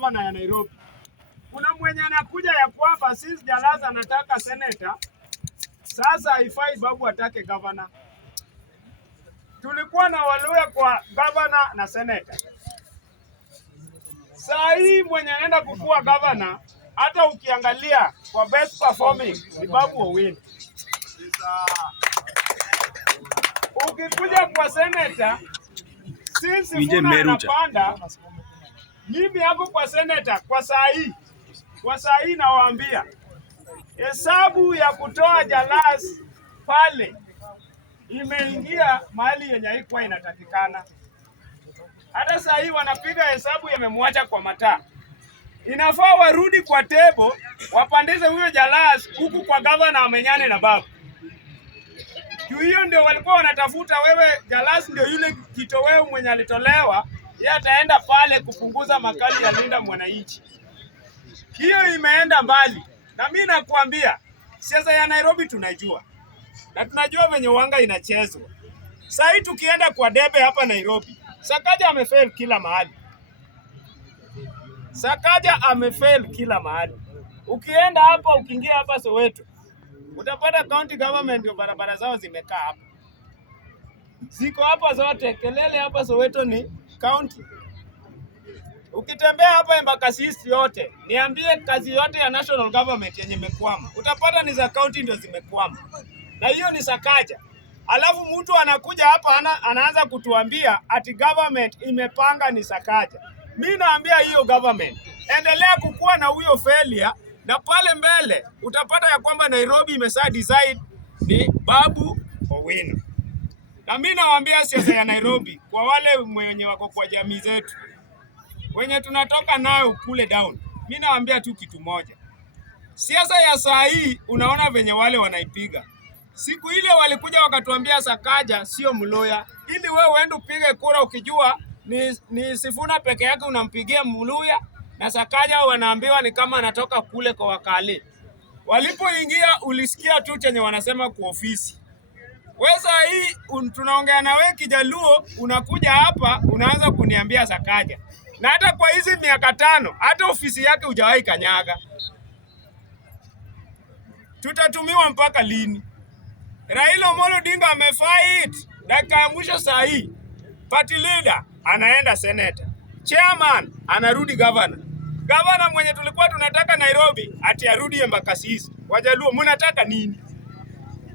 gavana ya Nairobi. Kuna mwenye anakuja ya kwamba sisi Jalasa anataka seneta, sasa haifai Babu atake gavana. Tulikuwa na Waluya kwa gavana na seneta. Saa hii mwenye anaenda kukua gavana, hata ukiangalia kwa best performing ni Babu Owino. Ukikuja kwa seneta, sisi Sifuna anapanda, mimi hapo kwa seneta kwa saa hii nawaambia hesabu ya kutoa Jalas pale imeingia mahali yenye haikuwa inatakikana. Hata saa hii wanapiga hesabu yamemwacha kwa mataa. Inafaa warudi kwa tebo, wapandize huyo Jalas huku kwa gavana amenyane na Babu. Hiyo ndio walikuwa wanatafuta. Wewe Jalas ndio yule kitoweo mwenye alitolewa, yeye ataenda pale kupunguza makali ya Linda Mwananchi. Hiyo imeenda mbali. Na mimi nakuambia siasa ya Nairobi tunajua. Na tunajua venye wanga inachezwa. Sasa hii tukienda kwa debe hapa Nairobi, Sakaja amefail kila mahali. Sakaja amefail kila mahali. Ukienda hapa, ukiingia hapa Soweto, utapata county government ndio barabara zao zimekaa hapa. Ziko hapa zote, kelele hapa Soweto ni county. Ukitembea hapa Embakasi yote, niambie kazi yote ya national government yenye imekwama, utapata ni za county ndio zimekwama. Na hiyo ni Sakaja. Alafu mtu anakuja hapa anaanza kutuambia ati government imepanga ni Sakaja. Mimi naambia hiyo government, endelea kukua na huyo failure, na pale mbele utapata ya kwamba Nairobi imesa decide ni Babu Owino. Na mimi nawaambia siasa ya Nairobi kwa wale wenye wako kwa jamii zetu, wenye tunatoka nayo kule down, mimi nawaambia tu kitu moja. Siasa ya saa hii unaona venye wale wanaipiga. Siku ile walikuja wakatuambia Sakaja sio Mluya, ili wewe uende upige kura ukijua ni Sifuna peke yake unampigia Mluya, na Sakaja wanaambiwa ni kama anatoka kule kwa wakali. Walipoingia ulisikia tu chenye wanasema kwa ofisi. Wewe saa hii tunaongea na wewe Kijaluo, unakuja hapa unaanza kuniambia Sakaja. Na hata kwa hizi miaka 5 hata ofisi yake hujawahi kanyaga. Tutatumiwa mpaka lini? Raila Amolo Odinga amefight dakika ya mwisho saa hii. Party leader anaenda senator. Chairman anarudi governor. Governor mwenye tulikuwa tunataka Nairobi ati arudi Embakasi. Wajaluo mnataka nini?